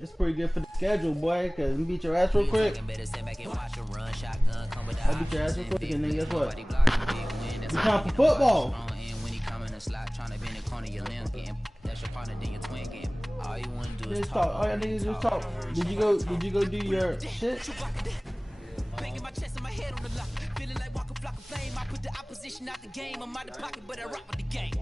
It's pretty good for the schedule, boy, because you beat your ass real quick. I beat your ass real quick, and then guess what? You time for football. Just talk. All y'all niggas just talk. Did you go do your shit? Banging my chest and my head on the lock. Feeling like walking flock of flame. I put the opposition out the game. I'm out the pocket, but I rock with the game.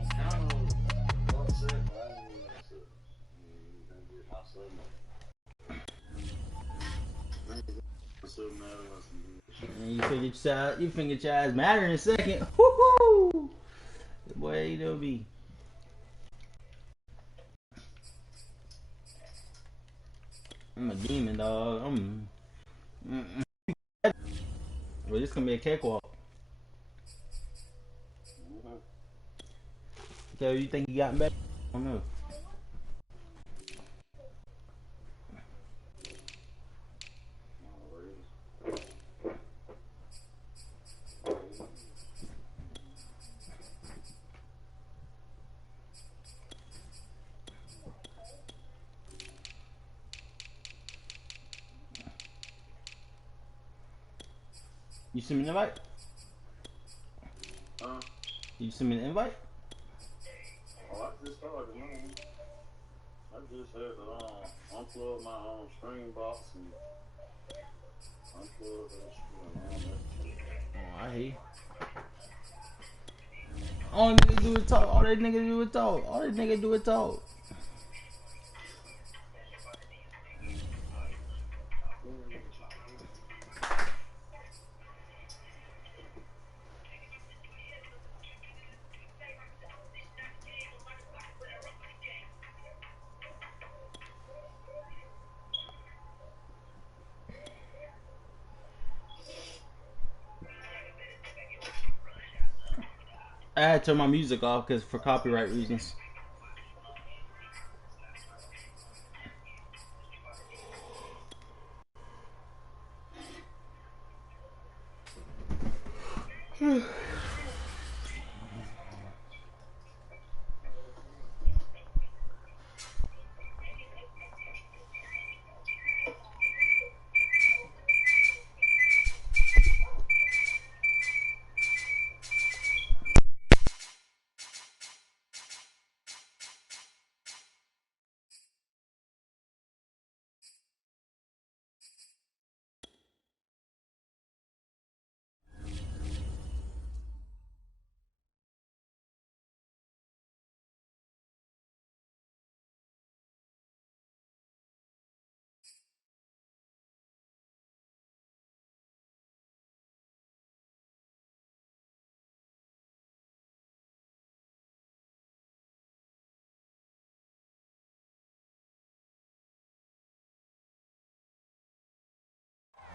And you finna get your ass madder in a second. Woohoo! Boy, you know me. I'm a demon, dog. Well, this gonna be a cakewalk. So you think you got better? I don't know. You send me an invite? You send me an invite? Oh, I just started, man. I just had to unplug my screen box and unplug that screen. Oh, I hate. All that nigga do is talk. All that nigga do is talk. All that nigga do is talk. I had to turn my music off because for copyright reasons.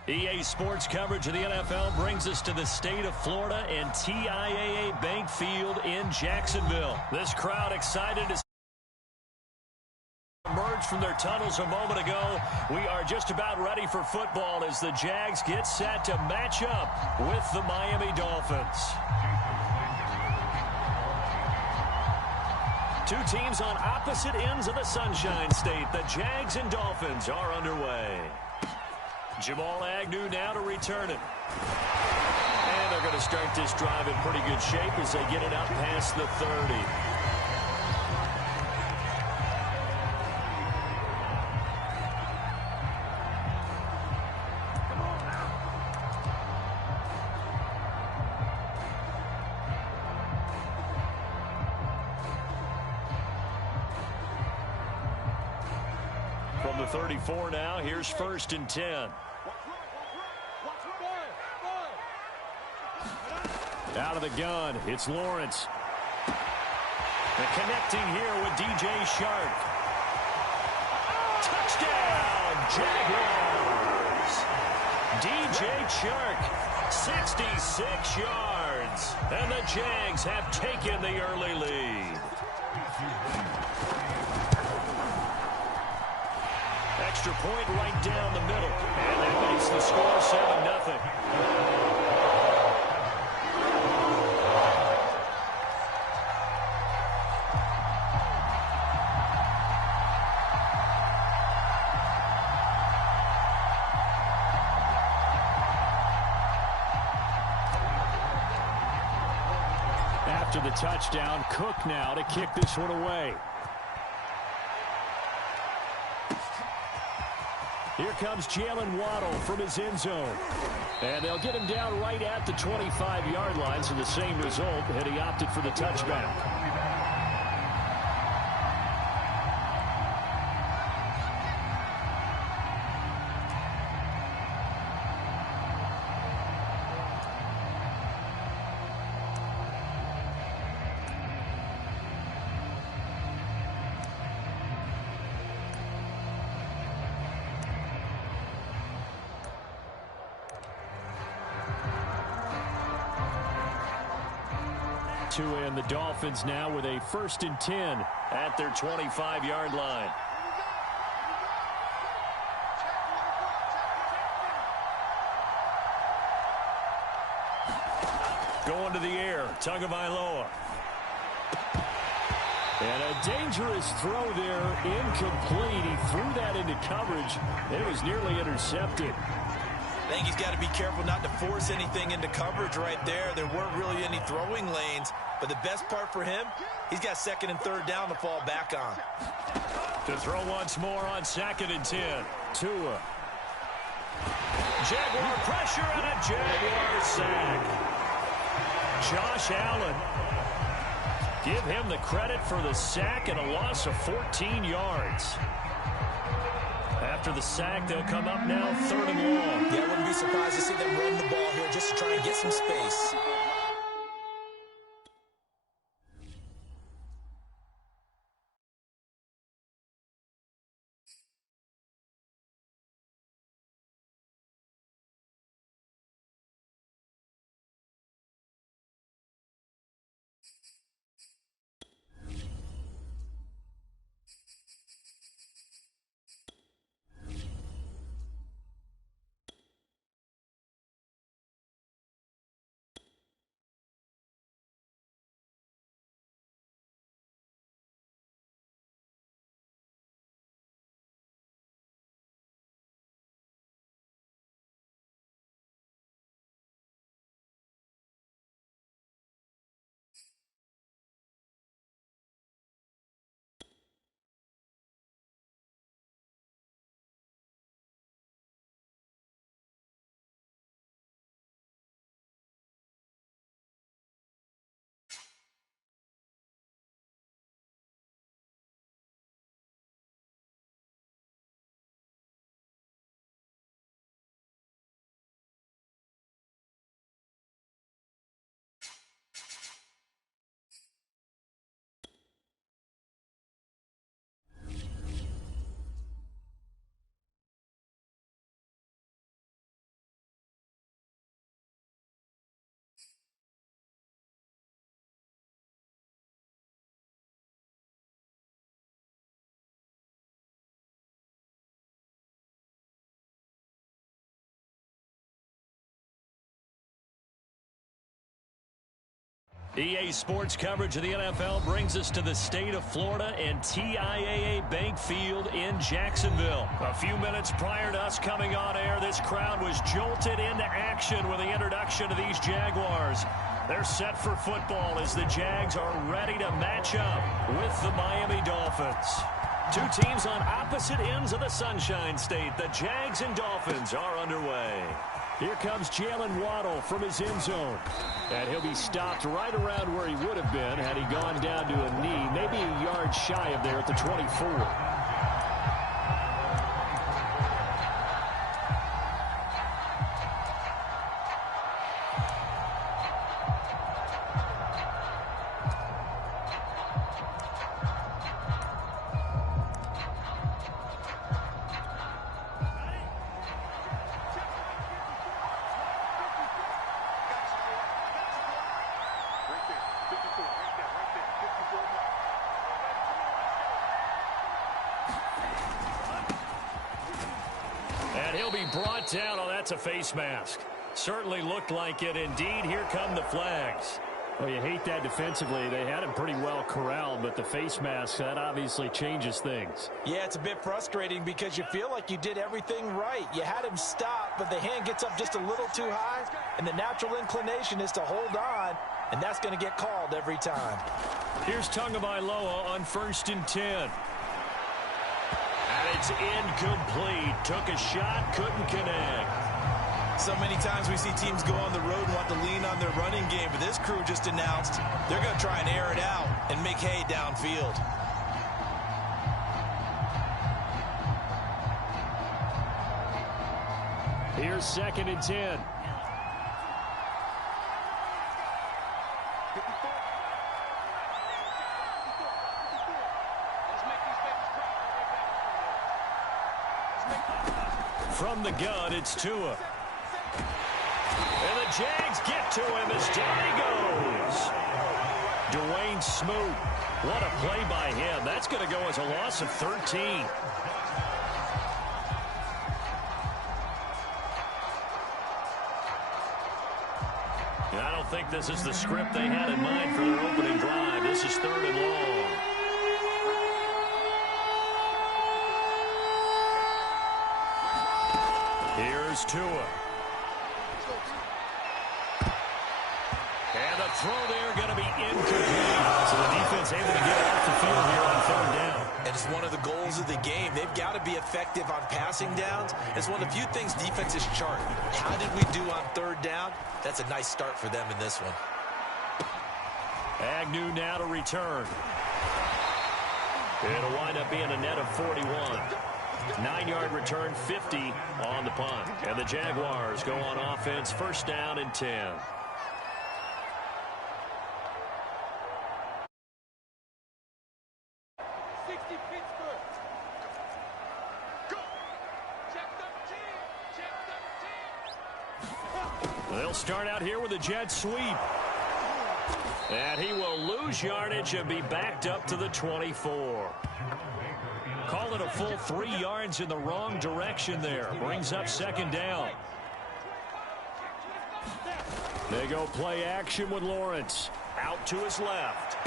EA Sports coverage of the NFL brings us to the state of Florida and TIAA Bank Field in Jacksonville. This crowd excited to emerge from their tunnels a moment ago. We are just about ready for football as the Jags get set to match up with the Miami Dolphins. Two teams on opposite ends of the Sunshine State. The Jags and Dolphins are underway. Jamal Agnew now to return it. And they're going to start this drive in pretty good shape as they get it out past the 30. From the 34 now, here's 1st and 10. Out of the gun, it's Lawrence. And connecting here with DJ Shark. Touchdown, Jaguars! DJ Shark, 66 yards. And the Jags have taken the early lead. Extra point right down the middle. And that makes the score 7-0. after the touchdown. Cook now to kick this one away. Here comes Jalen Waddle from his end zone. And they'll get him down right at the 25-yard line, so the same result, and he opted for the touchback. And the Dolphins now with a 1st and 10 at their 25-yard line. Going to the air, Tagovailoa. And a dangerous throw there, incomplete. He threw that into coverage. It was nearly intercepted. I think he's got to be careful not to force anything into coverage right there. There weren't really any throwing lanes, but the best part for him, he's got 2nd and 3rd down to fall back on. To throw once more on 2nd and 10. Tua. Jaguar pressure and a Jaguar sack. Josh Allen. Give him the credit for the sack and a loss of 14 yards. After the sack, they'll come up now 3rd and long. Yeah, I wouldn't be surprised to see them run the ball here just to try and get some space. EA Sports coverage of the NFL brings us to the state of Florida and TIAA Bank Field in Jacksonville. A few minutes prior to us coming on air, this crowd was jolted into action with the introduction of these Jaguars. They're set for football as the Jags are ready to match up with the Miami Dolphins. Two teams on opposite ends of the Sunshine State. The Jags and Dolphins are underway. Here comes Jalen Waddle from his end zone. And he'll be stopped right around where he would have been had he gone down to a knee, maybe a yard shy of there at the 24. Brought down. Oh, that's a face mask. Certainly looked like it. Indeed, here come the flags. Well, you hate that defensively. They had him pretty well corralled, but the face mask, that obviously changes things. Yeah, it's a bit frustrating because you feel like you did everything right. You had him stop, but the hand gets up just a little too high, and the natural inclination is to hold on. and that's going to get called every time. Here's Tagovailoa on 1st and 10. And it's incomplete. Took a shot, couldn't connect. So many times we see teams go on the road and want to lean on their running game, but this crew just announced they're going to try and air it out and make hay downfield. Here's 2nd and 10. From the gun, it's Tua. And the Jags get to him as down he goes. Dwayne Smoot. What a play by him. That's going to go as a loss of 13. I don't think this is the script they had in mind for their opening drive. This is 3rd and long. Here's Tua. And the throw there going to be incomplete. So the defense able to get off the field here on 3rd down. And it's one of the goals of the game. They've got to be effective on passing downs. It's one of the few things defenses chart. How did we do on 3rd down? That's a nice start for them in this one. Agnew now to return. It'll wind up being a net of 41. 9-yard return, 50 on the punt. And the Jaguars go on offense, 1st down and 10. They'll start out here with a jet sweep. And he will lose yardage and be backed up to the 24. Call it a full 3 yards in the wrong direction there. Brings up 2nd down. They go play action with Lawrence. Out to his left.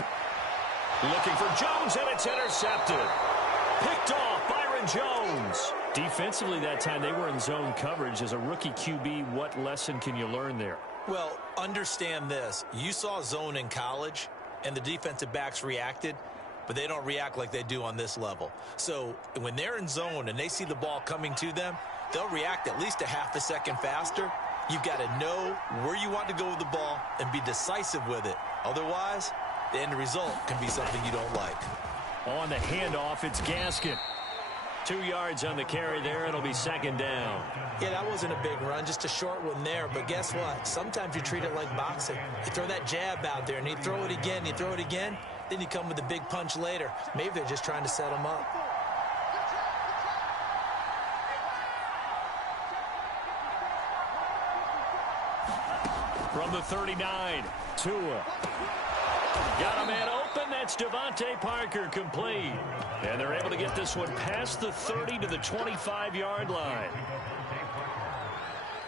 Looking for Jones, and it's intercepted. Picked off Byron Jones. Defensively that time they were in zone coverage. As a rookie QB, what lesson can you learn there? Well, understand this. You saw zone in college, and the defensive backs reacted, but they don't react like they do on this level. So when they're in zone and they see the ball coming to them, they'll react at least a half a second faster. You've got to know where you want to go with the ball and be decisive with it. Otherwise, the end result can be something you don't like. On the handoff, it's Gaskin. 2 yards on the carry there. It'll be 2nd down. Yeah, that wasn't a big run, just a short one there. But guess what? Sometimes you treat it like boxing. You throw that jab out there, and you throw it again, you throw it again, then you come with a big punch later. Maybe they're just trying to set them up. From the 39, Tua. Got a man open. That's Devontae Parker, complete. And they're able to get this one past the 30 to the 25-yard line.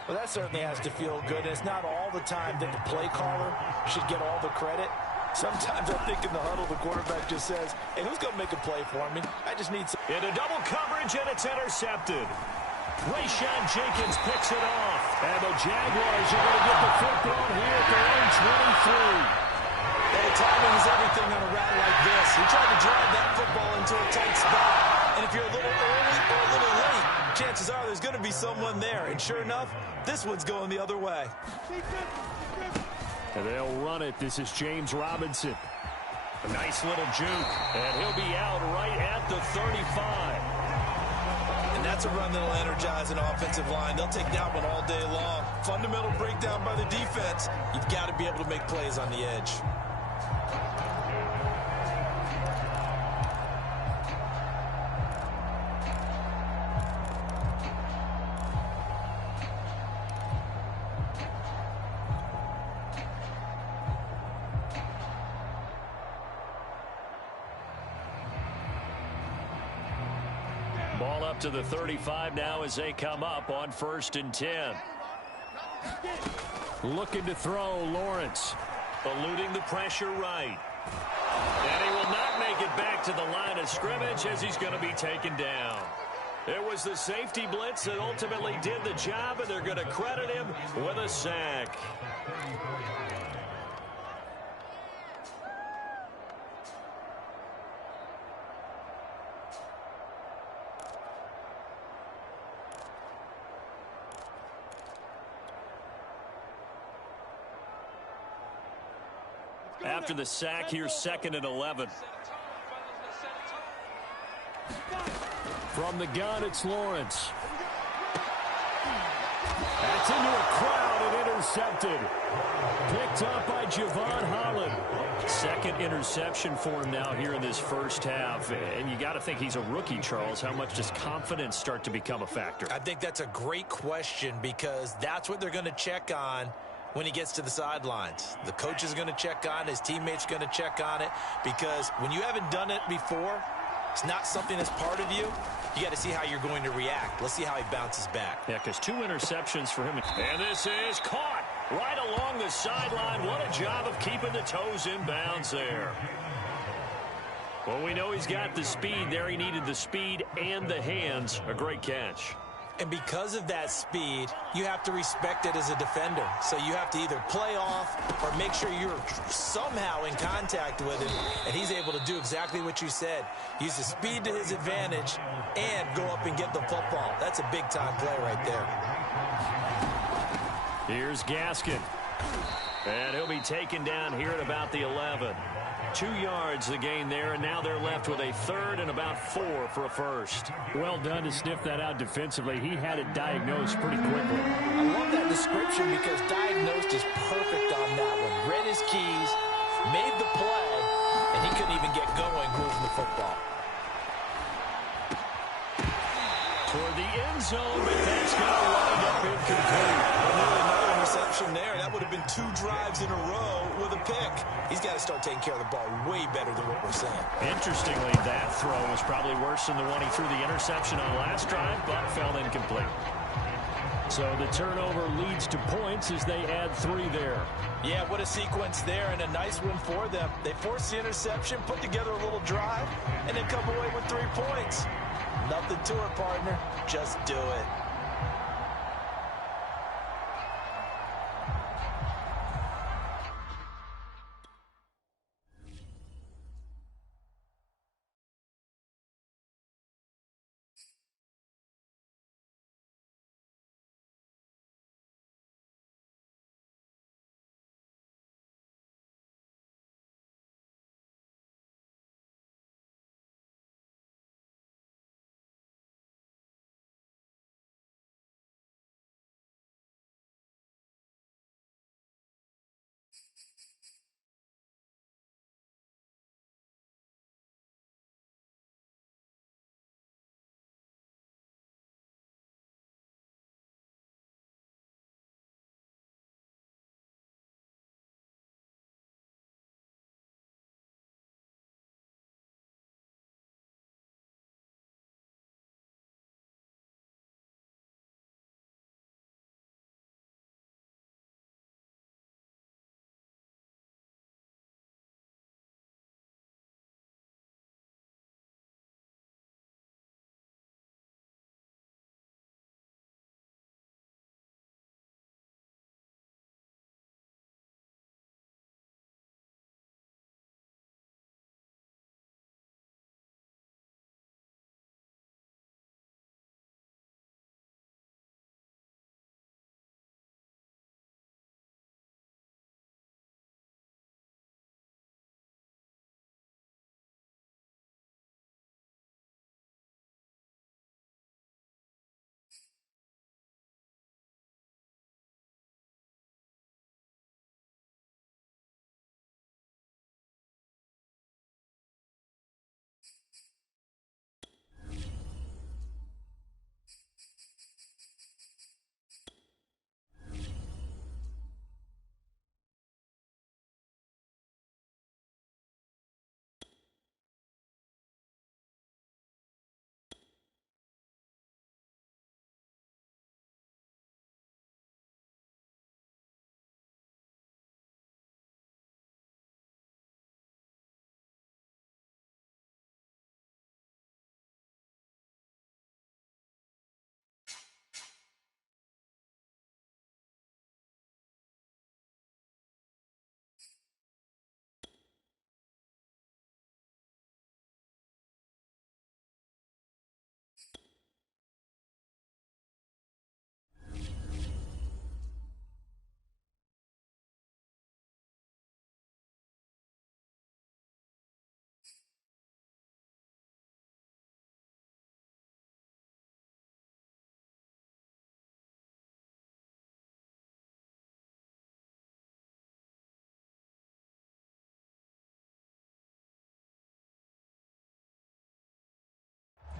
Well, that certainly has to feel good. It's not all the time that the play caller should get all the credit. Sometimes I think in the huddle, the quarterback just says, hey, who's going to make a play for me? I just need some. Into double coverage, and it's intercepted. Rayshawn Jenkins picks it off. And the Jaguars are going to get the football here at their own 23. Hey, timing is everything on a route like this. He tried to drive that football into a tight spot. And if you're a little early or a little late, chances are there's going to be someone there. And sure enough, this one's going the other way. And they'll run it. This is James Robinson. A nice little juke. And he'll be out right at the 35. And that's a run that'll energize an offensive line. They'll take that one all day long. Fundamental breakdown by the defense. You've got to be able to make plays on the edge. Ball up to the 35 now as they come up on 1st and 10. Looking to throw, Lawrence. Eluding the pressure right. And he will not make it back to the line of scrimmage as he's going to be taken down. It was the safety blitz that ultimately did the job, and they're going to credit him with a sack. After the sack, here's 2nd and 11. From the gun, it's Lawrence. That's into a crowd and intercepted. Picked up by Javon Holland. 2nd interception for him now here in this first half. And you got to think he's a rookie, Charles. How much does confidence start to become a factor? I think that's a great question because that's what they're going to check on when he gets to the sidelines. The coach is going to check on it. His teammates are going to check on it because when you haven't done it before, it's not something that's part of you. You got to see how you're going to react. Let's see how he bounces back. Yeah, because 2 interceptions for him. And this is caught right along the sideline. What a job of keeping the toes in bounds there. Well, we know he's got the speed there. He needed the speed and the hands. A great catch. And because of that speed, you have to respect it as a defender. So you have to either play off or make sure you're somehow in contact with him. And he's able to do exactly what you said. Use the speed to his advantage and go up and get the football. That's a big-time play right there. Here's Gaskin. And he'll be taken down here at about the 11. 2 yards the gain there, and now they're left with a 3rd and about 4 for a first. Well done to sniff that out defensively. He had it diagnosed pretty quickly. I love that description because diagnosed is perfect on that one. Read his keys, made the play, and he couldn't even get going moving the football. Toward the end zone, but that's going to wind up incomplete. Another interception there. That would have been 2 drives in a row with a pick. He's got to start taking care of the ball way better than what we're saying. Interestingly, that throw was probably worse than the one he threw the interception on last drive, but fell incomplete. So the turnover leads to points as they add 3 there. Yeah, what a sequence there and a nice one for them. They forced the interception, put together a little drive, and then come away with 3 points. Nothing to it, partner. Just do it.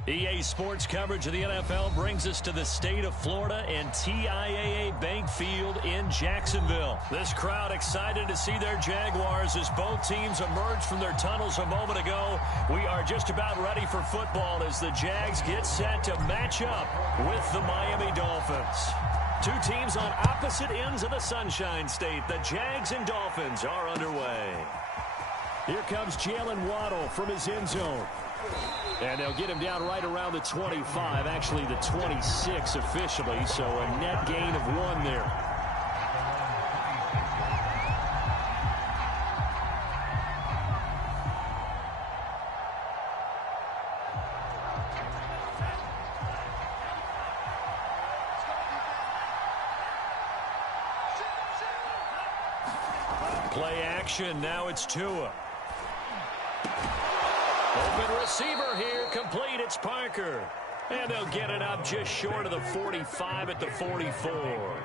EA Sports coverage of the NFL brings us to the state of Florida and TIAA Bank Field in Jacksonville. This crowd excited to see their Jaguars as both teams emerged from their tunnels a moment ago. We are just about ready for football as the Jags get set to match up with the Miami Dolphins. Two teams on opposite ends of the Sunshine State. The Jags and Dolphins are underway. Here comes Jalen Waddle from his end zone. And they'll get him down right around the 25, actually the 26 officially, so a net gain of 1 there. Play action, now it's Tua. Open receiver here, complete, it's Parker. And they'll get it up just short of the 45 at the 44.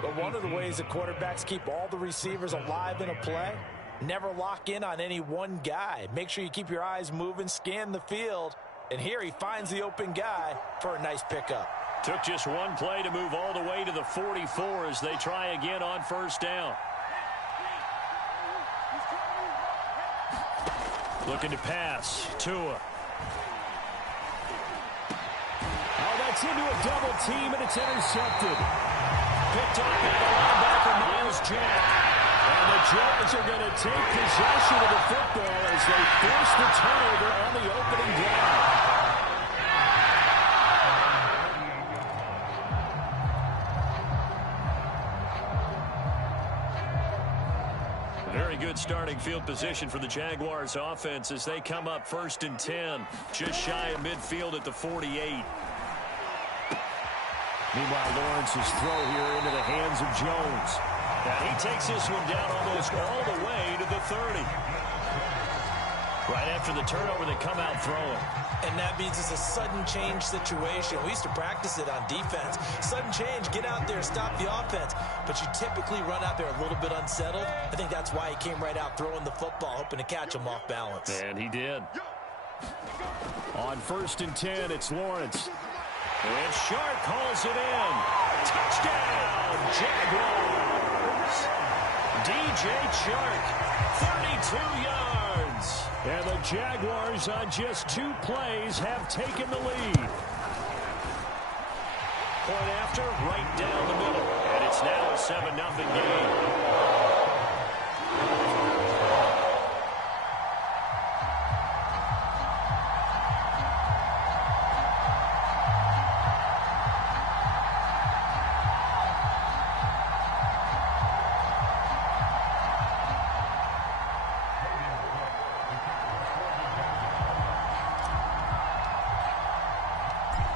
But one of the ways that quarterbacks keep all the receivers alive in a play, never lock in on any one guy. Make sure you keep your eyes moving, scan the field. And here he finds the open guy for a nice pickup. Took just one play to move all the way to the 44 as they try again on first down. Looking to pass. Tua. Oh, that's into a double team, and it's intercepted. Picked off by the linebacker, Miles Jack. And the Jags are going to take possession of the football as they force the turnover on the opening drive. Very good starting field position for the Jaguars offense as they come up 1st and 10, just shy of midfield at the 48. Meanwhile, Lawrence's throw here into the hands of Jones. And he takes this one down almost all the way to the 30. Right after the turnover, they come out throwing. And that means it's a sudden change situation. We used to practice it on defense. Sudden change, get out there, stop the offense. But you typically run out there a little bit unsettled. I think that's why he came right out throwing the football, hoping to catch him off balance. And he did. On 1st and 10, it's Lawrence. And Shark calls it in. Touchdown, Jaguars. DJ Chark, 32 yards. And the Jaguars on just 2 plays have taken the lead. Point after, right down the middle. And it's now a 7-0 game.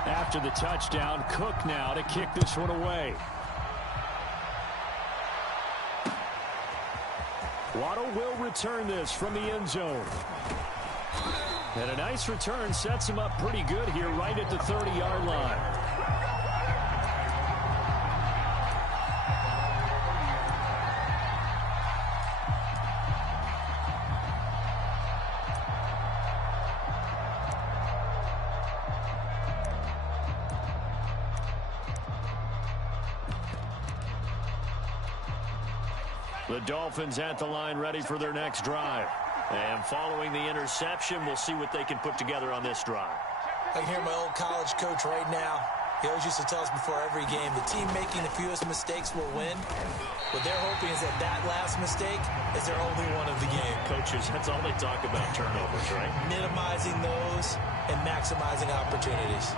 After the touchdown, Cook now to kick this one away. Waddle will return this from the end zone. And a nice return sets him up pretty good here right at the 30-yard line. The Dolphins at the line ready for their next drive. And following the interception, we'll see what they can put together on this drive. I can hear my old college coach right now. He always used to tell us before every game, the team making the fewest mistakes will win. What they're hoping is that that last mistake is their only one of the game. Coaches, that's all they talk about, turnovers, right? Minimizing those and maximizing opportunities.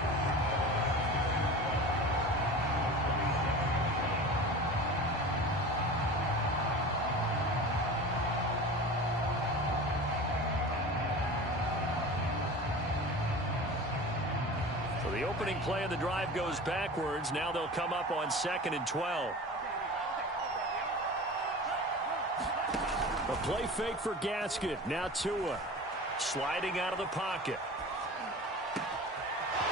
The opening play of the drive goes backwards. Now they'll come up on 2nd and 12. A play fake for Gasket. Now Tua sliding out of the pocket.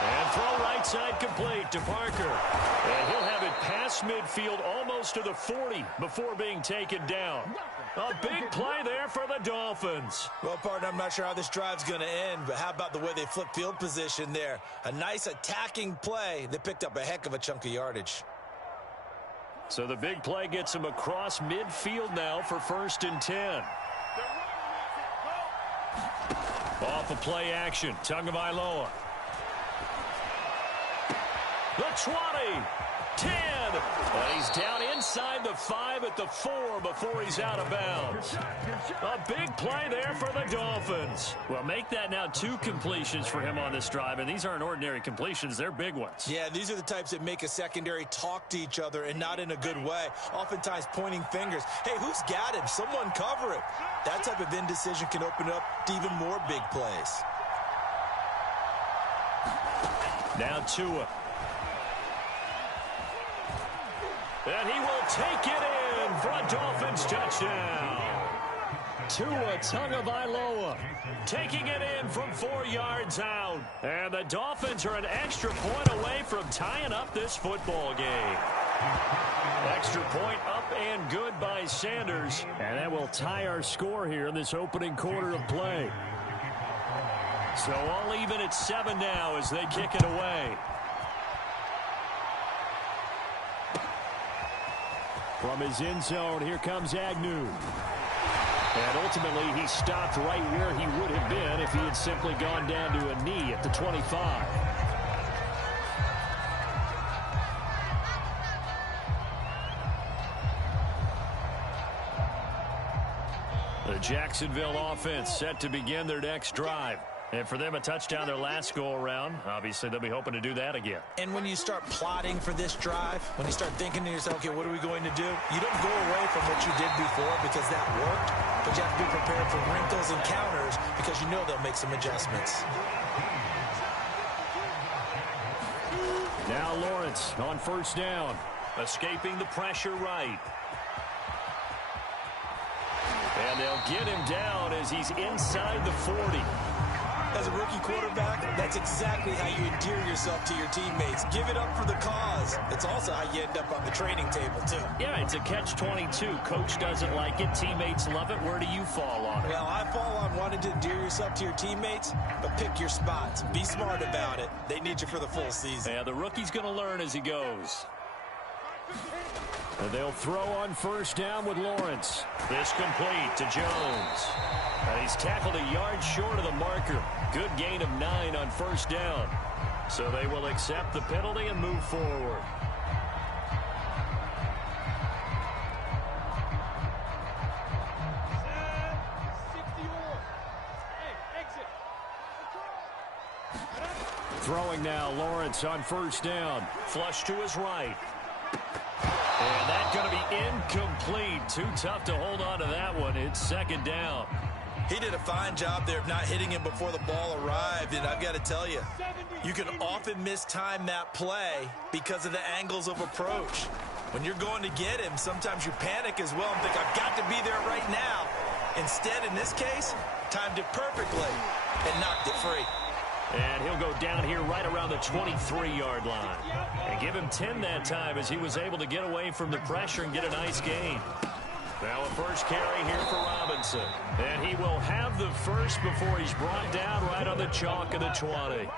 And throw right side complete to Parker. And he'll have it past midfield almost to the 40 before being taken down. A big play there for the Dolphins. Well, partner, I'm not sure how this drive's going to end, but how about the way they flip field position there? A nice attacking play. They picked up a heck of a chunk of yardage. So the big play gets him across midfield now for 1st and 10. Off of play action, Tagovailoa. The 20, 10, and he's down inside the 5 at the 4 before he's out of bounds. A big play there for the Dolphins. Well, make that now 2 completions for him on this drive, and these aren't ordinary completions. They're big ones. Yeah, these are the types that make a secondary talk to each other and not in a good way, oftentimes pointing fingers. Hey, who's got him? Someone cover him. That type of indecision can open up to even more big plays. Now Tua. And he will take it in for a Dolphins touchdown. Tua Tagovailoa taking it in from 4 yards out. And the Dolphins are an extra point away from tying up this football game. Extra point up and good by Sanders. And that will tie our score here in this opening quarter of play. So all even at 7 now as they kick it away. From his end zone, here comes Agnew. And ultimately, he stopped right where he would have been if he had simply gone down to a knee at the 25. The Jacksonville offense set to begin their next drive. And for them, a touchdown their last go-around. Obviously, they'll be hoping to do that again. And when you start plotting for this drive, when you start thinking to yourself, okay, what are we going to do? You don't go away from what you did before because that worked, but you have to be prepared for wrinkles and counters because you know they'll make some adjustments. Now Lawrence on 1st down, escaping the pressure right. And they'll get him down as he's inside the 40. As a rookie quarterback, that's exactly how you endear yourself to your teammates. Give it up for the cause. It's also how you end up on the training table, too. Yeah, it's a catch-22. Coach doesn't like it. Teammates love it. Where do you fall on it? Well, I fall on wanting to endear yourself to your teammates, but pick your spots. Be smart about it. They need you for the full season. Yeah, the rookie's going to learn as he goes. And they'll throw on 1st down with Lawrence. This complete to Jones. And he's tackled a yard short of the marker. Good gain of 9 on 1st down. So they will accept the penalty and move forward. Throwing now, Lawrence on 1st down. Flush to his right. And that's going to be incomplete. Too tough to hold on to that one. It's 2nd down. He did a fine job there of not hitting him before the ball arrived, and I've got to tell you, you can often mistime that play because of the angles of approach. When you're going to get him, sometimes you panic as well and think, I've got to be there right now. Instead, in this case, timed it perfectly and knocked it free. And he'll go down here right around the 23-yard line. And give him 10 that time as he was able to get away from the pressure and get a nice gain. Now a first carry here for Robinson. And he will have the first before he's brought down right on the chalk of the 20.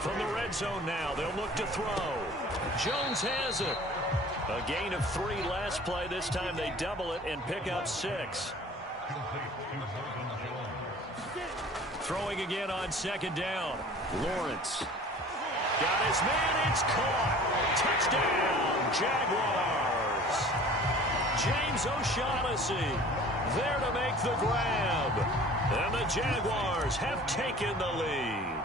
From the red zone now, they'll look to throw. Jones has it. A gain of 3 last play. This time they double it and pick up 6. Throwing again on 2nd down. Lawrence. Got his man. It's caught. Touchdown, Jaguars. James O'Shaughnessy there to make the grab. And the Jaguars have taken the lead.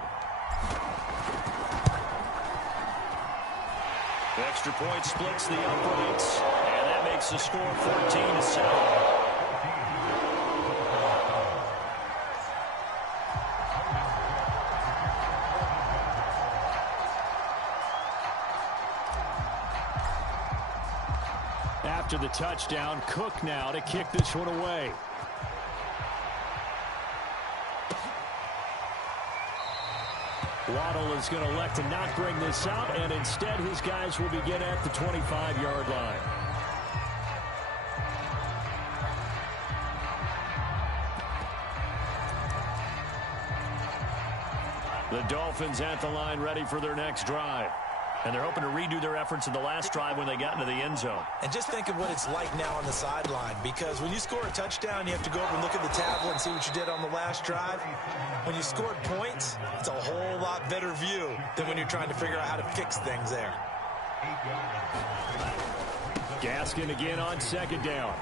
Extra point splits the uprights. And that makes the score 14-7. After the touchdown, Cook now to kick this one away. Waddle is going to elect to not bring this out, and instead his guys will begin at the 25-yard line. The Dolphins at the line ready for their next drive. And they're hoping to redo their efforts in the last drive when they got into the end zone. And just think of what it's like now on the sideline, because when you score a touchdown, you have to go over and look at the tablet and see what you did on the last drive. When you scored points, it's a whole lot better view than when you're trying to figure out how to fix things there. Gaskin again on second down.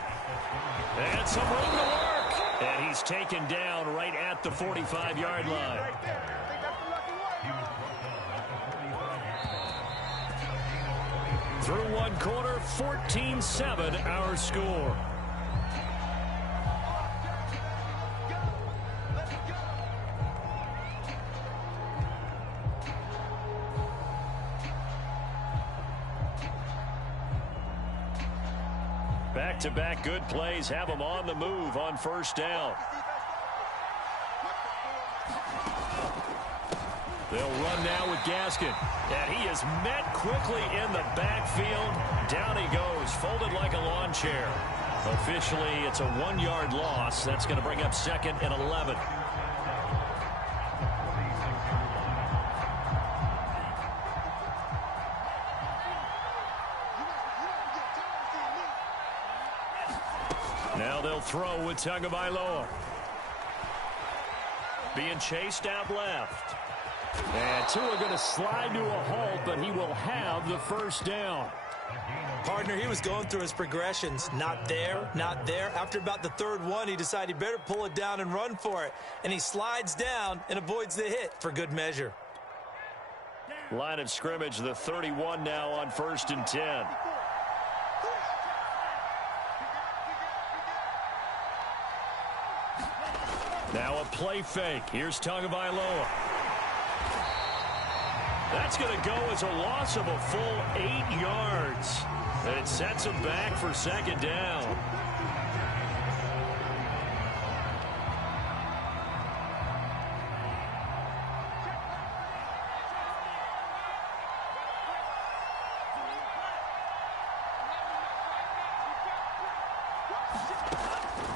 And some room to work. And he's taken down right at the 45-yard line. Through one quarter, 14-7 our score. Back-to-back good plays have them on the move on first down. They'll run now with Gaskin. And he is met quickly in the backfield. Down he goes, folded like a lawn chair. Officially, it's a 1-yard loss. That's going to bring up 2nd and 11. Now they'll throw with Tagovailoa. Being chased out left. And Tua going to slide to a halt, but he will have the first down. Partner, he was going through his progressions. Not there, not there. After about the third one, he decided he better pull it down and run for it. And he slides down and avoids the hit for good measure. Line of scrimmage, the 31 now on 1st and 10. Now a play fake. Here's Tagovailoa. That's going to go as a loss of a full 8 yards. And it sets him back for 2nd down.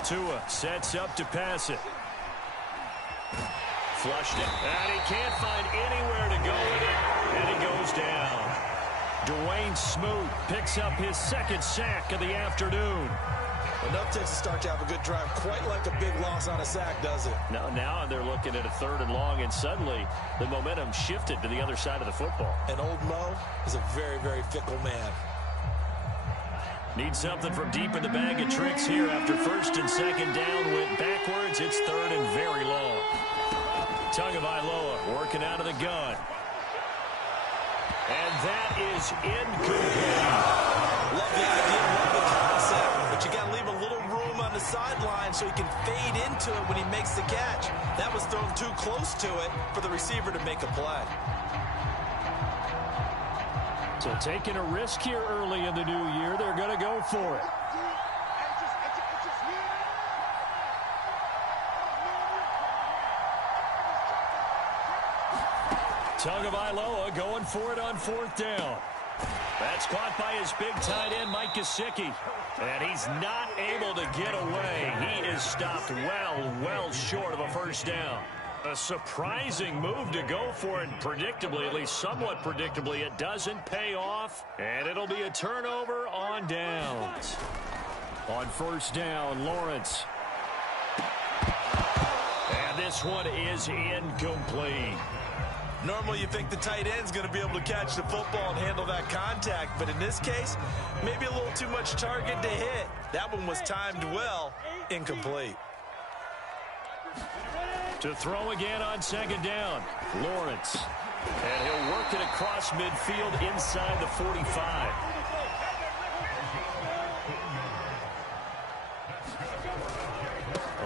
Tua sets up to pass it. Flushed it, and he can't find anywhere to go with it, and he goes down. Dwayne Smoot picks up his 2nd sack of the afternoon. Enough takes to start to have a good drive, quite like a big loss on a sack, does it? Now they're looking at a 3rd and long, and suddenly the momentum shifted to the other side of the football. And old Mo is a very, very fickle man. Need something from deep in the bag of tricks here after 1st and 2nd down. Went backwards. It's 3rd and very long. Tagovailoa working out of the gun. And that is incomplete. Love the idea, love the concept. But you got to leave a little room on the sideline so he can fade into it when he makes the catch. That was thrown too close to it for the receiver to make a play. So taking a risk here early in the new year, they're going to go for it. Tagovailoa going for it on 4th down. That's caught by his big tight end, Mike Gesicki. And he's not able to get away. He is stopped well short of a first down. A surprising move to go for it, predictably, at least somewhat predictably. It doesn't pay off, and it'll be a turnover on downs. On 1st down, Lawrence. And this one is incomplete. Normally you think the tight end's going to be able to catch the football and handle that contact, but in this case, maybe a little too much target to hit. That one was timed well, incomplete. To throw again on 2nd down, Lawrence. And he'll work it across midfield inside the 45.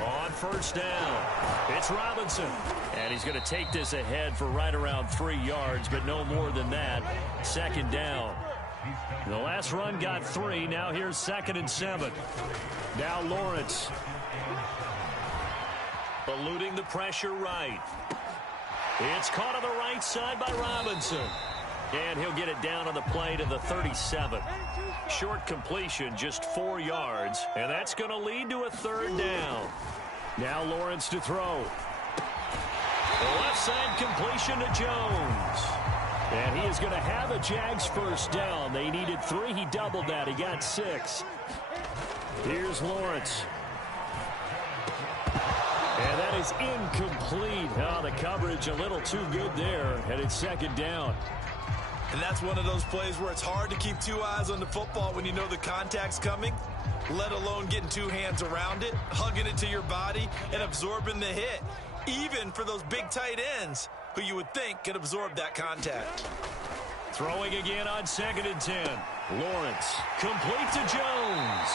On 1st down, it's Robinson. And he's going to take this ahead for right around 3 yards, but no more than that. 2nd down. The last run got 3. Now here's 2nd and 7. Now Lawrence. Eluding the pressure right. It's caught on the right side by Robinson. And he'll get it down on the play to the 37. Short completion, just 4 yards. And that's going to lead to a 3rd down. Now Lawrence to throw. The left side completion to Jones. And he is going to have a Jags first down. They needed 3. He doubled that. He got 6. Here's Lawrence. And that is incomplete. Oh, the coverage a little too good there. And it's 2nd down. And that's one of those plays where it's hard to keep 2 eyes on the football when you know the contact's coming, let alone getting 2 hands around it, hugging it to your body, and absorbing the hit, even for those big tight ends who you would think could absorb that contact. Throwing again on 2nd and 10. Lawrence complete to Jones.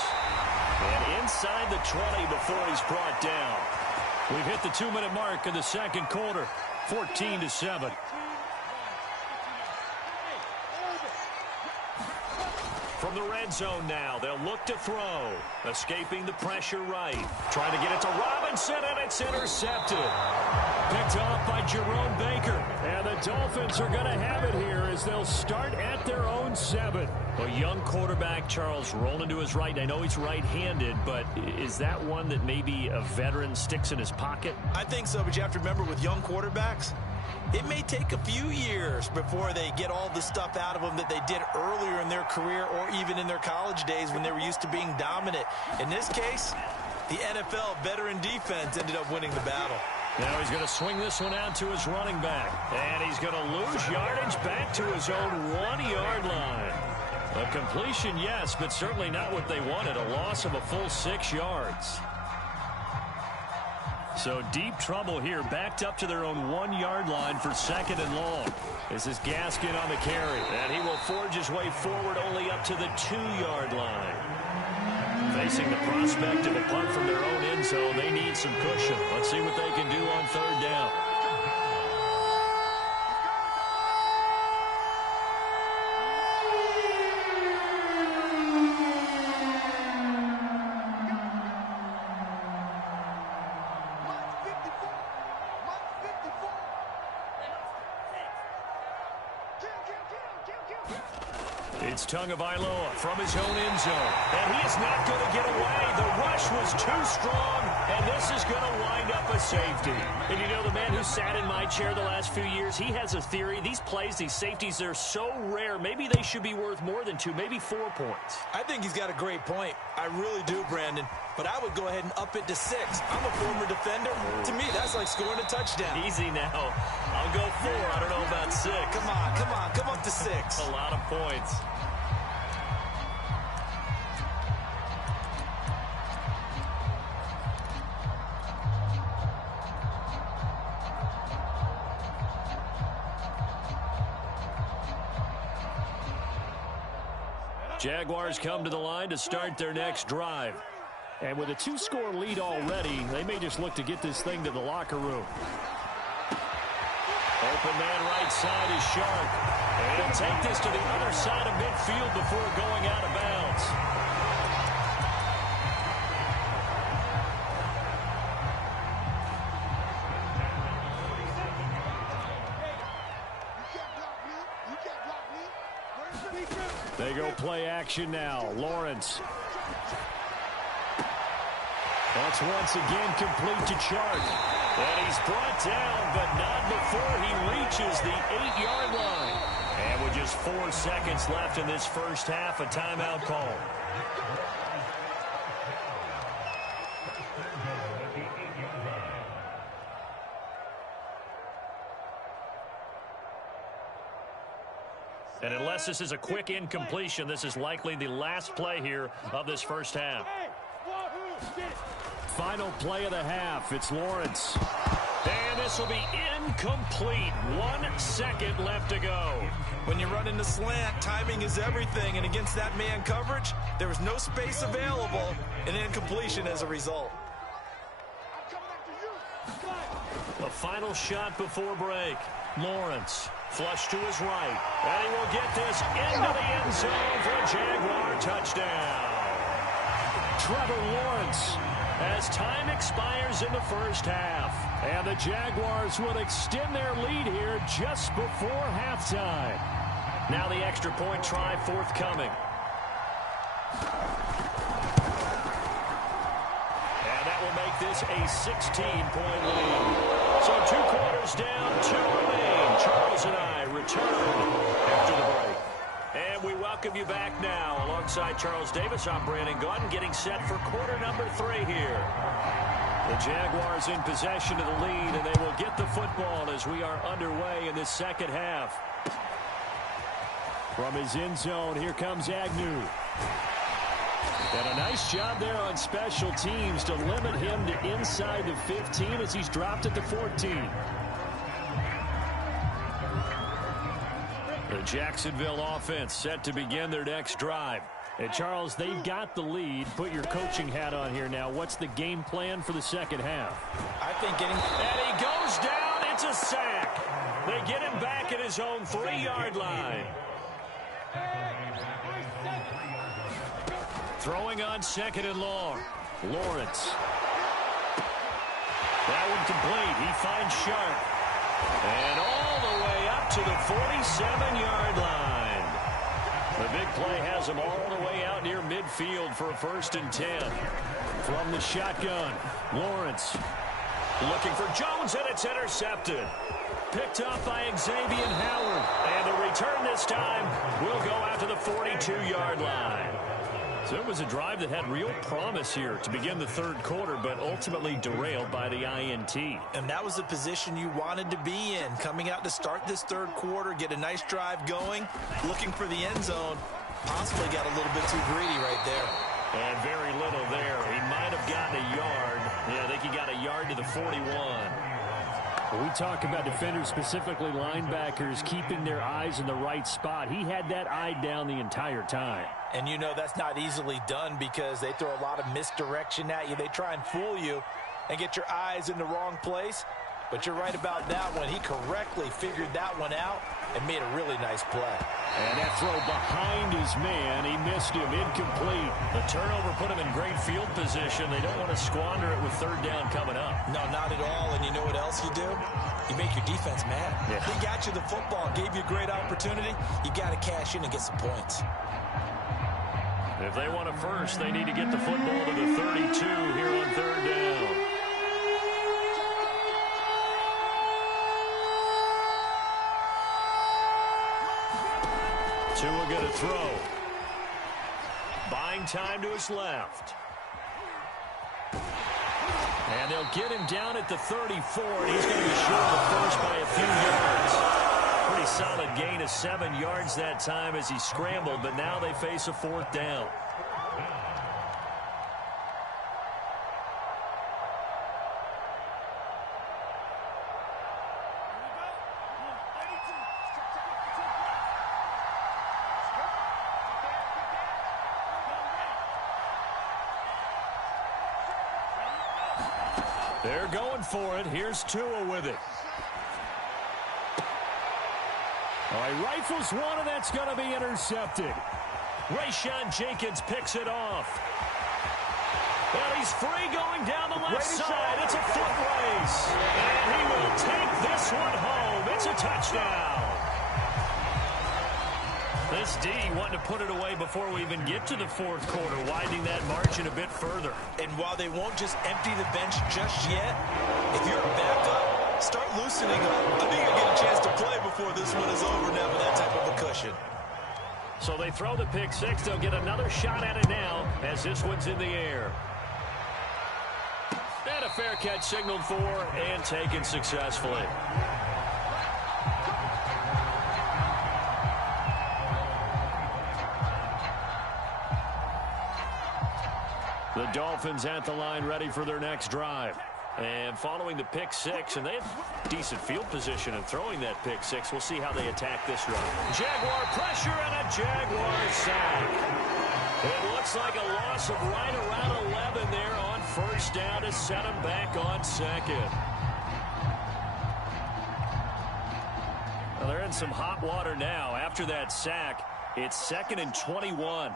And inside the 20 before he's brought down. We've hit the 2-minute mark in the 2nd quarter. 14-7. From the red zone now, they'll look to throw. Escaping the pressure right. Trying to get it to Robinson, and it's intercepted. Picked off by Jerome Baker. And the Dolphins are going to have it here as they'll start at their own 7. A young quarterback, Charles, rolling to his right. I know he's right-handed, but is that one that maybe a veteran sticks in his pocket? I think so, but you have to remember with young quarterbacks, it may take a few years before they get all the stuff out of them that they did earlier in their career or even in their college days when they were used to being dominant. In this case, the NFL veteran defense ended up winning the battle. Now he's going to swing this one out to his running back. And he's going to lose yardage back to his own 1-yard line. A completion, yes, but certainly not what they wanted. A loss of a full 6 yards. So deep trouble here, backed up to their own 1-yard line for 2nd and long. This is Gaskin on the carry, and he will forge his way forward only up to the 2-yard line. Facing the prospect of a punt from their own end zone, they need some cushion. Let's see what they can do on 3rd down. It's Tagovailoa from his own end zone. And he is not going to get away. The rush was too strong, and this is going to wind up a safety. And you know, the man who sat in my chair the last few years, he has a theory. These plays, these safeties, they're so rare. Maybe they should be worth more than 2, maybe 4 points. I think he's got a great point. I really do, Brandon. But I would go ahead and up it to 6. I'm a former defender. To me, that's like scoring a touchdown. Easy now. I'll go 4. I don't know about 6. Come on, come on. Come up to 6. A lot of points. Jaguars come to the line to start their next drive. And with a 2-score lead already, they may just look to get this thing to the locker room. Open man right side is Sharp. And he'll take this to the other side of midfield before going out of bounds. They go play action now. Lawrence. That's once again complete to Chark. And he's brought down, but not before he reaches the 8-yard line. And with just 4 seconds left in this first half, a timeout call. And unless this is a quick incompletion, this is likely the last play here of this first half. Final play of the half. It's Lawrence. And this will be incomplete. 1 second left to go. When you run into slant, timing is everything. And against that man coverage, there was no space available. And incompletion as a result. A final shot before break. Lawrence. Flush to his right. And he will get this into the end zone for a Jaguar touchdown. Trevor Lawrence, as time expires in the first half. And the Jaguars will extend their lead here just before halftime. Now the extra point try forthcoming. And that will make this a 16-point lead. So 2 quarters down, 2 remain. Charles and I return after the break. And we welcome you back now. Alongside Charles Davis, I'm Brandon Gaunt, getting set for quarter number 3 here. The Jaguars in possession of the lead, and they will get the football as we are underway in this second half. From his end zone, here comes Agnew. And a nice job there on special teams to limit him to inside the 15 as he's dropped at the 14. The Jacksonville offense set to begin their next drive. And Charles, they've got the lead. Put your coaching hat on here now. What's the game plan for the second half? I think getting... And he goes down. It's a sack. They get him back at his own 3-yard line. Throwing on 2nd and long. Lawrence. That one complete. He finds Sharp. And all the way up to the 47-yard line. The big play has him all the way out near midfield for a 1st and 10. From the shotgun, Lawrence looking for Jones, and it's intercepted. Picked up by Xavier Howard. And the return this time will go out to the 42-yard line. So it was a drive that had real promise here to begin the 3rd quarter, but ultimately derailed by the INT. And that was the position you wanted to be in, coming out to start this 3rd quarter, get a nice drive going, looking for the end zone. Possibly got a little bit too greedy right there. And very little there. He might have gotten a yard. Yeah, I think he got a yard to the 41. We talk about defenders, specifically linebackers, keeping their eyes in the right spot. He had that eye down the entire time. And you know that's not easily done because they throw a lot of misdirection at you. They try and fool you and get your eyes in the wrong place. But you're right about that one. He correctly figured that one out and made a really nice play. And that throw behind his man, he missed him, incomplete. The turnover put him in great field position. They don't want to squander it with 3rd down coming up. No, not at all. And you know what else you do? You make your defense mad. Yeah. They got you the football, gave you a great opportunity. You got to cash in and get some points. If they want it first, they need to get the football to the 32 here on 3rd down. Tua going to throw. Buying time to his left. And they'll get him down at the 34, and he's going to be short of the first by a few yards. Pretty solid gain of 7 yards that time as he scrambled, but now they face a 4th down. They're going for it. Here's Tua with it. All right, rifles one, and that's going to be intercepted. Rayshawn Jenkins picks it off. And he's free going down the left side. It's a foot race. And he will take this one home. It's a touchdown. This D wanting to put it away before we even get to the 4th quarter, widening that margin a bit further. And while they won't just empty the bench just yet, if you're a backup, start loosening up. I think you'll get a chance to play before this one is over now with that type of a cushion. So they throw the pick 6. They'll get another shot at it now as this one's in the air. And a fair catch signaled for and taken successfully. The Dolphins at the line ready for their next drive. And following the pick 6, and they have decent field position in throwing that pick 6. We'll see how they attack this drive. Jaguar pressure and a Jaguar sack. It looks like a loss of right around 11 there on 1st down to set them back on 2nd. Well, they're in some hot water now. After that sack, it's 2nd and 21.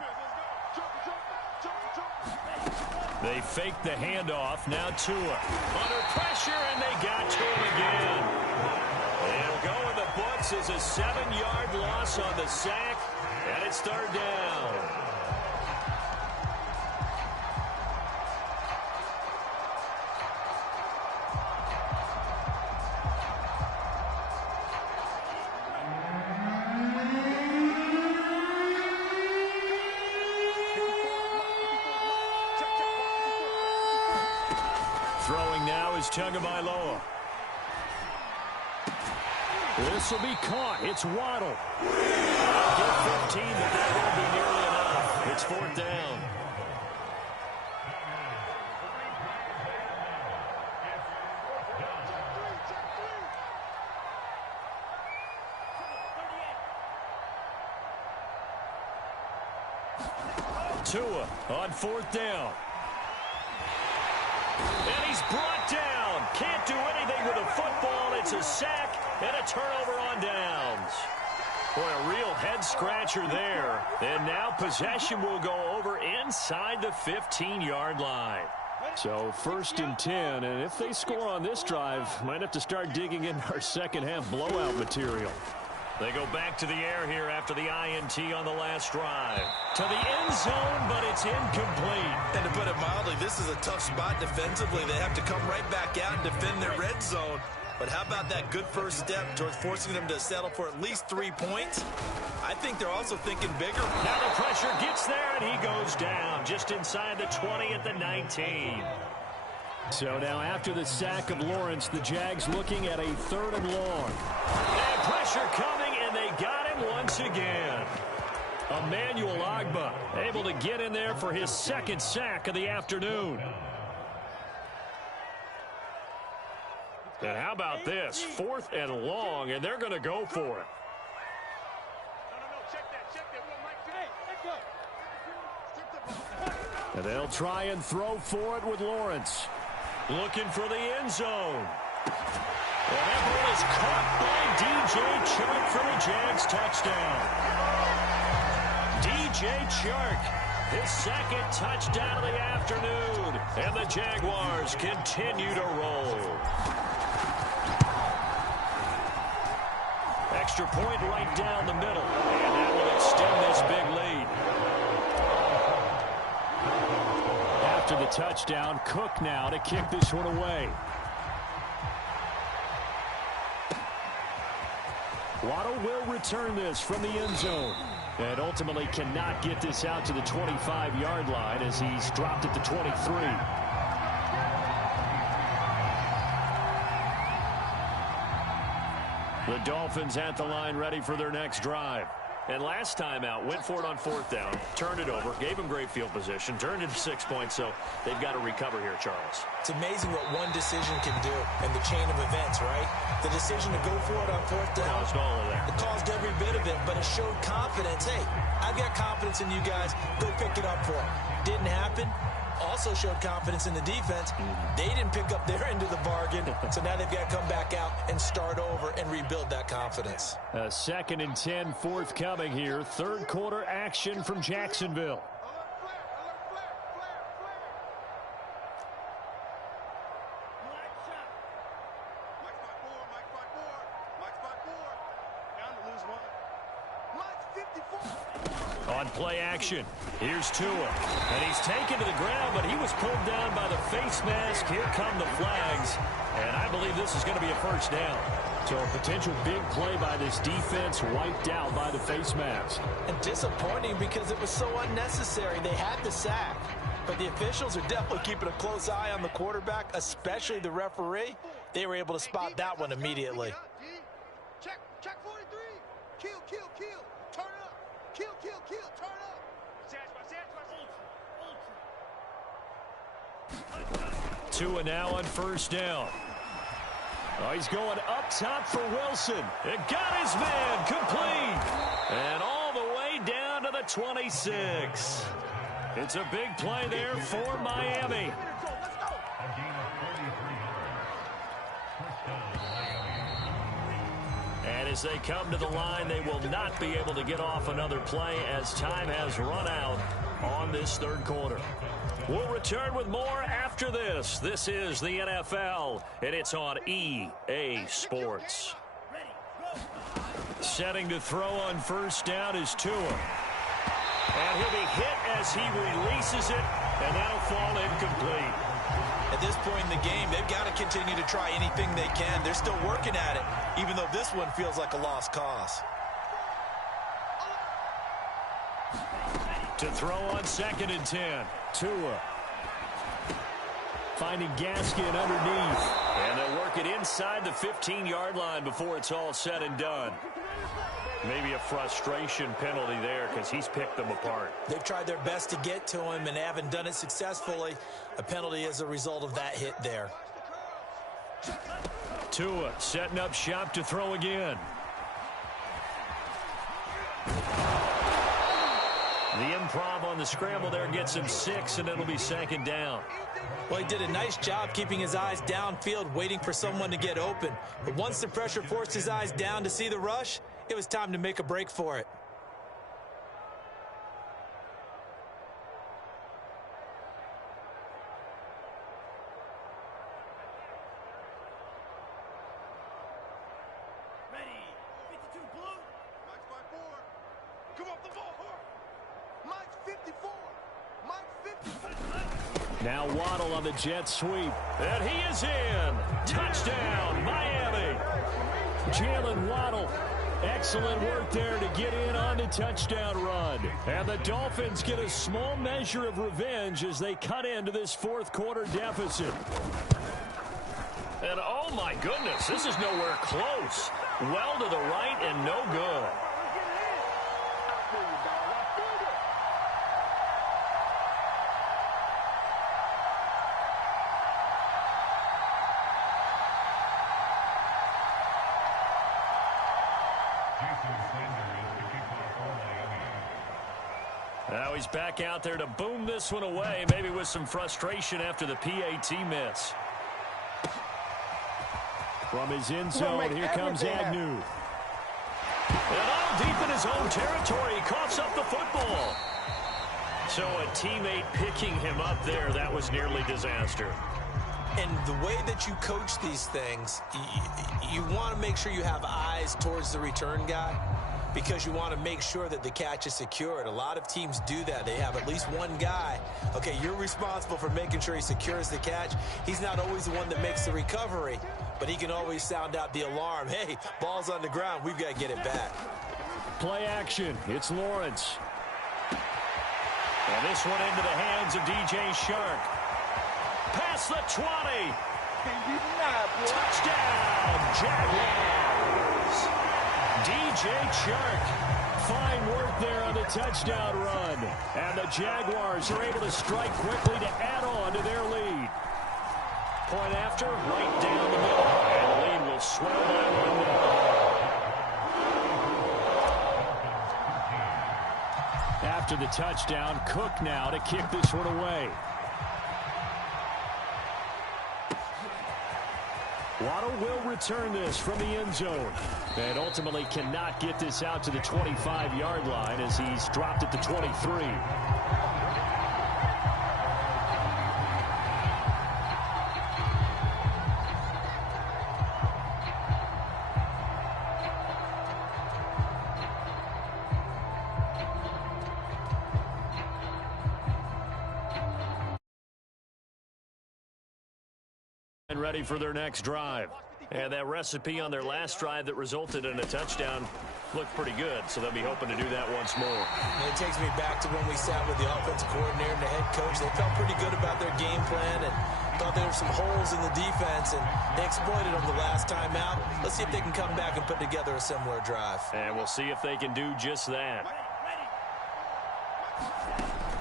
They faked the handoff. Now Tua under pressure, and they got to him again. It'll go in the books as a 7-yard loss on the sack, and it's third down. Throwing now is Tagovailoa. This will be caught. It's Waddle. Get 15, but that won't be nearly enough. It's fourth down. Tua on fourth down. And he's brought down. Can't do anything with a football. It's a sack and a turnover on downs. Boy, a real head-scratcher there. And now possession will go over inside the 15-yard line. So first and 10, and if they score on this drive, might have to start digging in our second-half blowout material. They go back to the air here after the INT on the last drive. To the end zone, but it's incomplete. And to put it mildly, this is a tough spot defensively. They have to come right back out and defend their red zone. But how about that good first step towards forcing them to settle for at least 3 points? I think they're also thinking bigger. Now the pressure gets there, and he goes down just inside the 20 at the 19. So now after the sack of Lawrence, the Jags looking at a third and long. And pressure coming, and they got him once again. Emmanuel Ogbah able to get in there for his second sack of the afternoon. And how about this? Fourth and long, and they're going to go for it. And they'll try and throw for it with Lawrence. Looking for the end zone. And that ball is caught by DJ Chark for the Jags touchdown. DJ Chark, his second touchdown of the afternoon. And the Jaguars continue to roll. Extra point right down the middle. And that will extend this big lead. After the touchdown, Cook now to kick this one away. Waddle will return this from the end zone. And ultimately cannot get this out to the 25-yard line as he's dropped at the 23. The Dolphins at the line ready for their next drive. And last time out, went for it on fourth down, turned it over, gave them great field position, turned it to 6 points, so they've got to recover here, Charles. It's amazing what one decision can do in the chain of events, right? The decision to go for it on fourth down. Caused all of that. It caused every bit of it, but it showed confidence. Hey, I've got confidence in you guys. Go pick it up for them. Didn't happen. Also showed confidence in the defense. They didn't pick up their end of the bargain, so now they've got to come back out and start over and rebuild that confidence. A 2nd and 10 forthcoming here. Third quarter action from Jacksonville. On play action, here's Tua, and he's taken to the ground, but he was pulled down by the face mask. Here come the flags, and I believe this is going to be a first down. So a potential big play by this defense wiped out by the face mask. And disappointing because it was so unnecessary. They had the sack, but the officials are definitely keeping a close eye on the quarterback, especially the referee. They were able to spot that one immediately. Check 43. Kill. Turn up. Kill. Turn up. Tua now on first down. Oh, he's going up top for Wilson. It got his man complete. And all the way down to the 26. It's a big play there for Miami. And as they come to the line, they will not be able to get off another play as time has run out on this third quarter. We'll return with more after this. This is the NFL, and it's on EA Sports. Setting to throw on first down is Tua. And he'll be hit as he releases it, and that'll fall incomplete. At this point in the game, they've got to continue to try anything they can. They're still working at it, even though this one feels like a lost cause. To throw on 2nd and 10. Tua. Finding Gaskin underneath. And they'll work it inside the 15-yard line before it's all said and done. Maybe a frustration penalty there because he's picked them apart. They've tried their best to get to him and haven't done it successfully. A penalty as a result of that hit there. Tua setting up shop to throw again. The improv on the scramble there gets him 6, and it'll be 2nd down. Well, he did a nice job keeping his eyes downfield, waiting for someone to get open. But once the pressure forced his eyes down to see the rush, it was time to make a break for it. Ready. 52 blue. Mike's by 4. Come off the ball hard. Mike's 54. Mike's 54. Now Waddle on the jet sweep. And he is in. Touchdown, Miami. Jalen Waddle. Excellent work there to get in on the touchdown run. And the Dolphins get a small measure of revenge as they cut into this 4th quarter deficit. And oh my goodness, this is nowhere close. Well to the right and no good. Now he's back out there to boom this one away, maybe with some frustration after the PAT miss. From his end zone, here comes Agnew. And all deep in his own territory, he coughs up the football. So a teammate picking him up there, that was nearly disaster. And the way that you coach these things, you want to make sure you have eyes towards the return guy, because you want to make sure that the catch is secured. A lot of teams do that. They have at least one guy. Okay, you're responsible for making sure he secures the catch. He's not always the one that makes the recovery, but he can always sound out the alarm. Hey, ball's on the ground. We've got to get it back. Play action. It's Lawrence. And this one into the hands of DJ Shark. Past the 20. Touchdown, Jaguars. DJ Shark. Fine work there on the touchdown run. And the Jaguars are able to strike quickly to add on to their lead. Point after, right down the middle. And the lead will swell by 1 now. After the touchdown, Cook now to kick this one away. Waddle will return this from the end zone. And ultimately cannot get this out to the 25-yard line as he's dropped at the 23. And ready for their next drive. And that recipe on their last drive that resulted in a touchdown looked pretty good, so they'll be hoping to do that once more. And it takes me back to when we sat with the offensive coordinator and the head coach. They felt pretty good about their game plan and thought there were some holes in the defense, and they exploited them the last time out. Let's see if they can come back and put together a similar drive. And we'll see if they can do just that.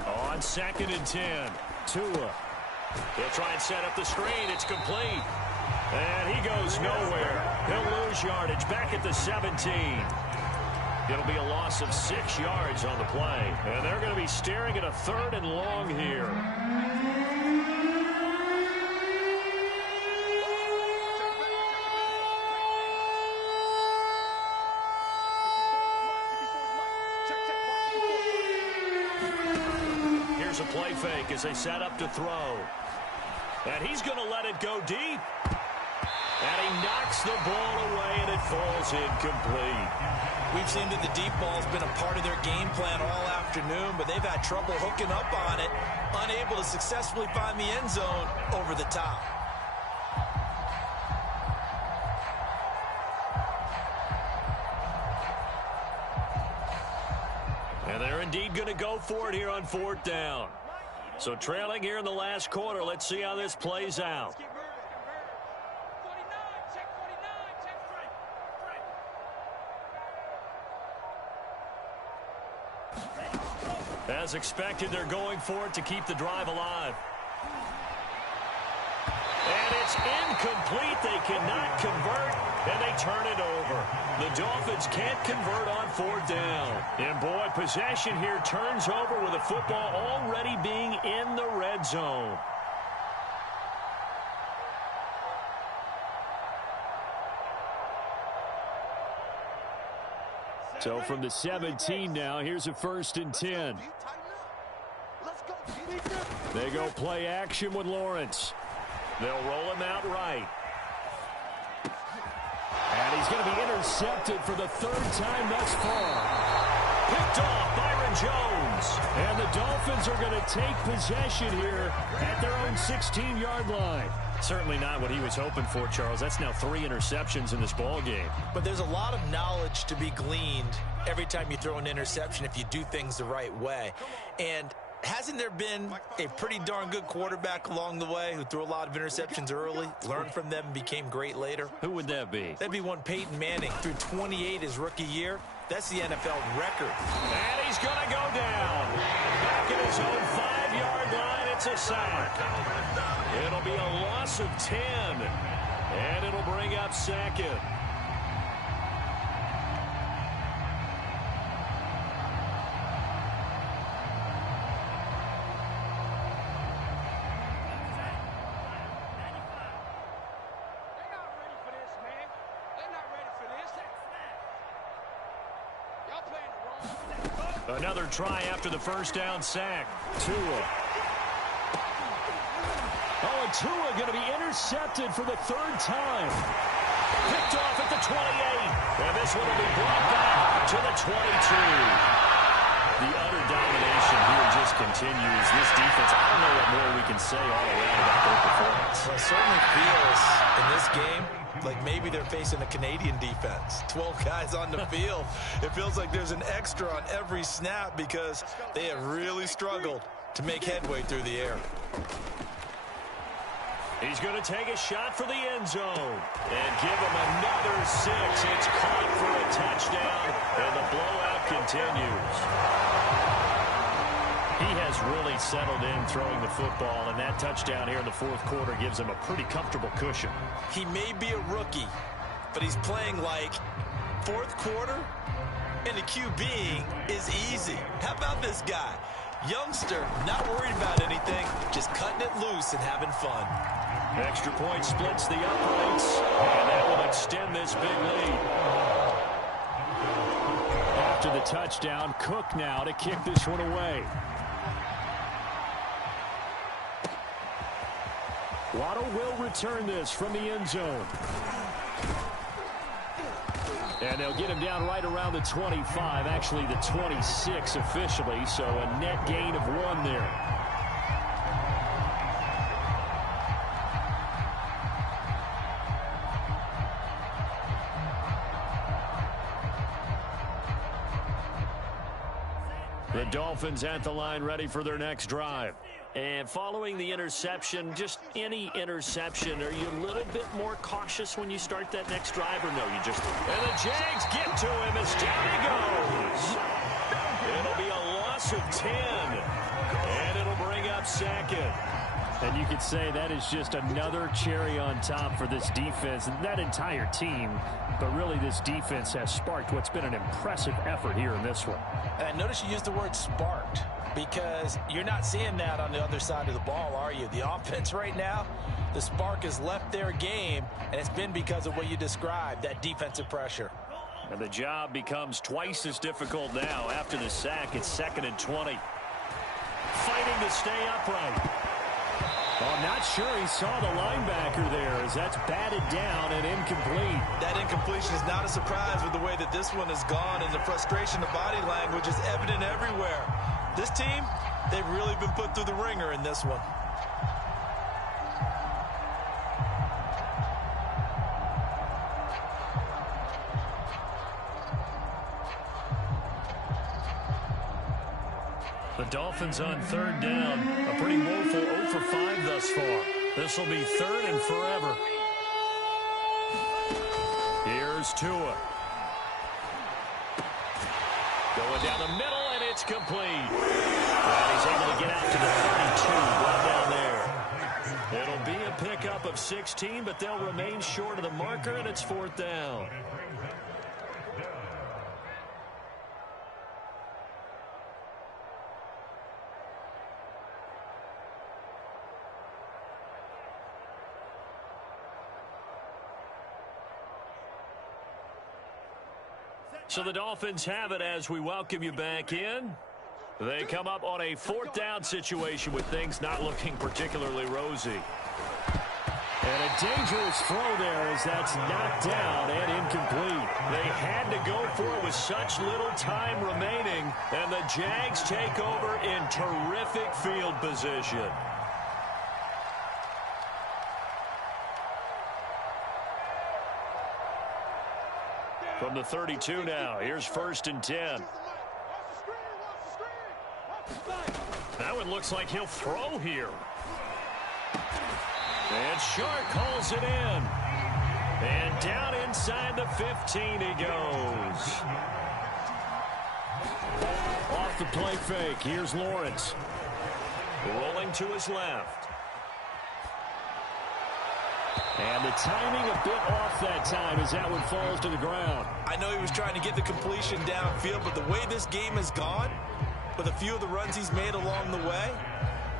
On 2nd and 10, Tua. He'll try and set up the screen. It's complete. And he goes nowhere. He'll lose yardage back at the 17. It'll be a loss of 6 yards on the play. And they're going to be staring at a 3rd and long here. Here's a play fake as they set up to throw. And he's going to let it go deep. And he knocks the ball away, and it falls incomplete. We've seen that the deep ball has been a part of their game plan all afternoon, but they've had trouble hooking up on it, unable to successfully find the end zone over the top. And they're indeed going to go for it here on 4th down. So trailing here in the last quarter, let's see how this plays out. As expected, they're going for it to keep the drive alive. And it's incomplete. They cannot convert, and they turn it over. The Dolphins can't convert on 4th down. And, boy, possession here turns over with the football already being in the red zone. So from the 17 now, here's a 1st and 10. They go play action with Lawrence. They'll roll him out right. And he's going to be intercepted for the 3rd time thus far. Picked off Byron Jones. And the Dolphins are going to take possession here at their own 16-yard line. Certainly not what he was hoping for, Charles. That's now 3 interceptions in this ball game. But there's a lot of knowledge to be gleaned every time you throw an interception if you do things the right way. And hasn't there been a pretty darn good quarterback along the way who threw a lot of interceptions early, learned from them, and became great later? Who would that be? That'd be one Peyton Manning. Threw 28 his rookie year. That's the NFL record. And he's going to go down. Back at his own 5-yard line, it's a sack. It'll be a loss of 10. And it'll bring up 2nd. Another try after the 1st down sack. Tua. Oh, and Tua going to be intercepted for the 3rd time. Picked off at the 28. And this one will be brought back to the 22. The utter domination here just continues. This defense, I don't know what more we can say all around about their performance. Well, it certainly feels in this game like maybe they're facing a Canadian defense. 12 guys on the field. It feels like there's an extra on every snap because they have really struggled to make headway through the air. He's going to take a shot for the end zone and give him another 6. It's caught for a touchdown, and the blowout continues. He has really settled in throwing the football, and that touchdown here in the 4th quarter gives him a pretty comfortable cushion. He may be a rookie, but he's playing like 4th quarter, and the QBing is easy. How about this guy? Youngster, not worried about anything, just cutting it loose and having fun. Extra point splits the uprights, and that will extend this big lead. After the touchdown, Cook now to kick this one away. Waddle will return this from the end zone. And they'll get him down right around the 25, actually the 26 officially, so a net gain of 1 there. The Dolphins at the line ready for their next drive. And following the interception, just any interception, are you a little bit more cautious when you start that next drive, or no? You just... And the Jags get to him as down he goes. It'll be a loss of 10. And it'll bring up 2nd. And you could say that is just another cherry on top for this defense and that entire team. But really, this defense has sparked what's been an impressive effort here in this one. And notice you used the word sparked, because you're not seeing that on the other side of the ball, are you? The offense right now, the spark has left their game, and it's been because of what you described, that defensive pressure. And the job becomes twice as difficult now. After the sack, it's 2nd and 20. fighting to stay upright. Well, I'm not sure he saw the linebacker there as that's batted down and incomplete. That incompletion is not a surprise with the way that this one has gone, and the frustration of body language is evident everywhere. This team, they've really been put through the ringer in this one. The Dolphins on third down. A pretty woeful 0 for 5 thus far. This will be third and forever. Here's Tua. Going down the middle, and it's complete. And he's able to get out to the 32, right down there. It'll be a pickup of 16, but they'll remain short of the marker, and it's fourth down. So the Dolphins have it as we welcome you back in. They come up on a fourth down situation with things not looking particularly rosy. And a dangerous throw there as that's knocked down and incomplete. They had to go for it with such little time remaining, and the Jags take over in terrific field position. From the 32 now, here's first and 10. That one looks like he'll throw here. And Shark calls it in. And down inside the 15 he goes. Off the play fake, here's Lawrence. Rolling to his left. And the timing a bit off that time as that one falls to the ground. I know he was trying to get the completion downfield, but the way this game has gone, with a few of the runs he's made along the way,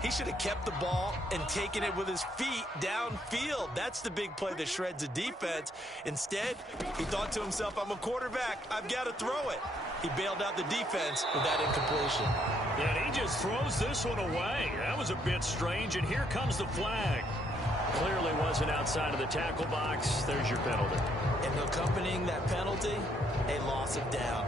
he should have kept the ball and taken it with his feet downfield. That's the big play that shreds a defense. Instead, he thought to himself, I'm a quarterback, I've got to throw it. He bailed out the defense with that incompletion. And he just throws this one away. That was a bit strange, and here comes the flag. Clearly wasn't outside of the tackle box. There's your penalty. And accompanying that penalty, a loss of down.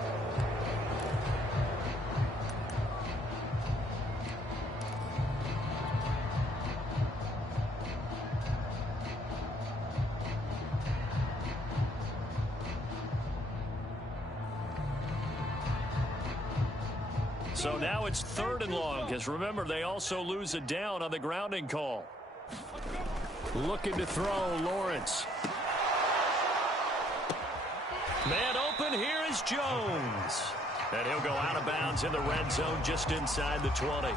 So now it's third and long, because remember, they also lose a down on the grounding call. Looking to throw, Lawrence. Man open, here is Jones. And he'll go out of bounds in the red zone just inside the 20.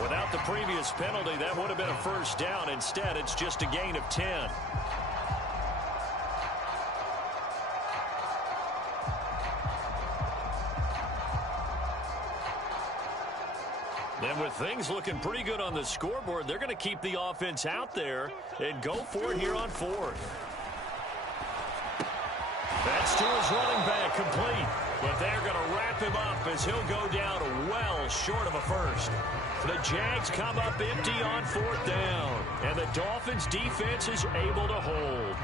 Without the previous penalty, that would have been a first down. Instead, it's just a gain of 10. And with things looking pretty good on the scoreboard, they're going to keep the offense out there and go for it here on fourth. That's to his running back, complete. But they're going to wrap him up as he'll go down well short of a first. The Jags come up empty on fourth down, and the Dolphins' defense is able to hold.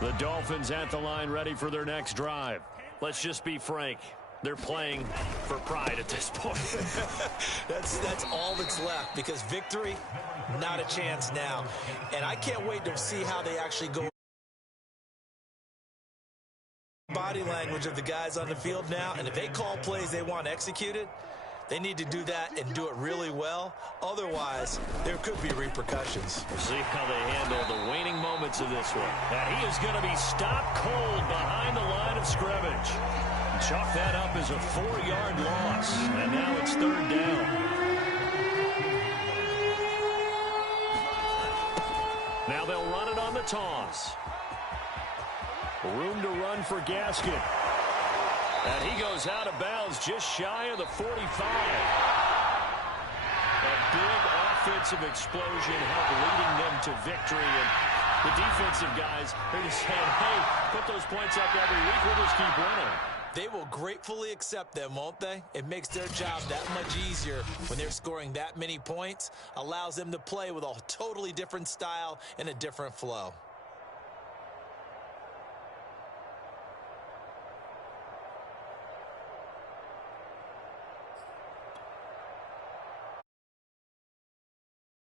The Dolphins at the line ready for their next drive. Let's just be frank. They're playing for pride at this point. That's all that's left, because victory, not a chance now. And I can't wait to see how they actually go. Body language of the guys on the field now, and if they call plays they want executed, they need to do that and do it really well. Otherwise, there could be repercussions. We'll see how they handle the waning moments of this one. And he is going to be stopped cold behind the line of scrimmage. Chalk that up as a 4-yard loss. And now it's third down. Now they'll run it on the toss. Room to run for Gaskin. And he goes out of bounds just shy of the 45. A big offensive explosion helped leading them to victory. And the defensive guys, they're just saying, hey, put those points up every week. We'll just keep winning. They will gratefully accept them, won't they? It makes their job that much easier when they're scoring that many points, allows them to play with a totally different style and a different flow.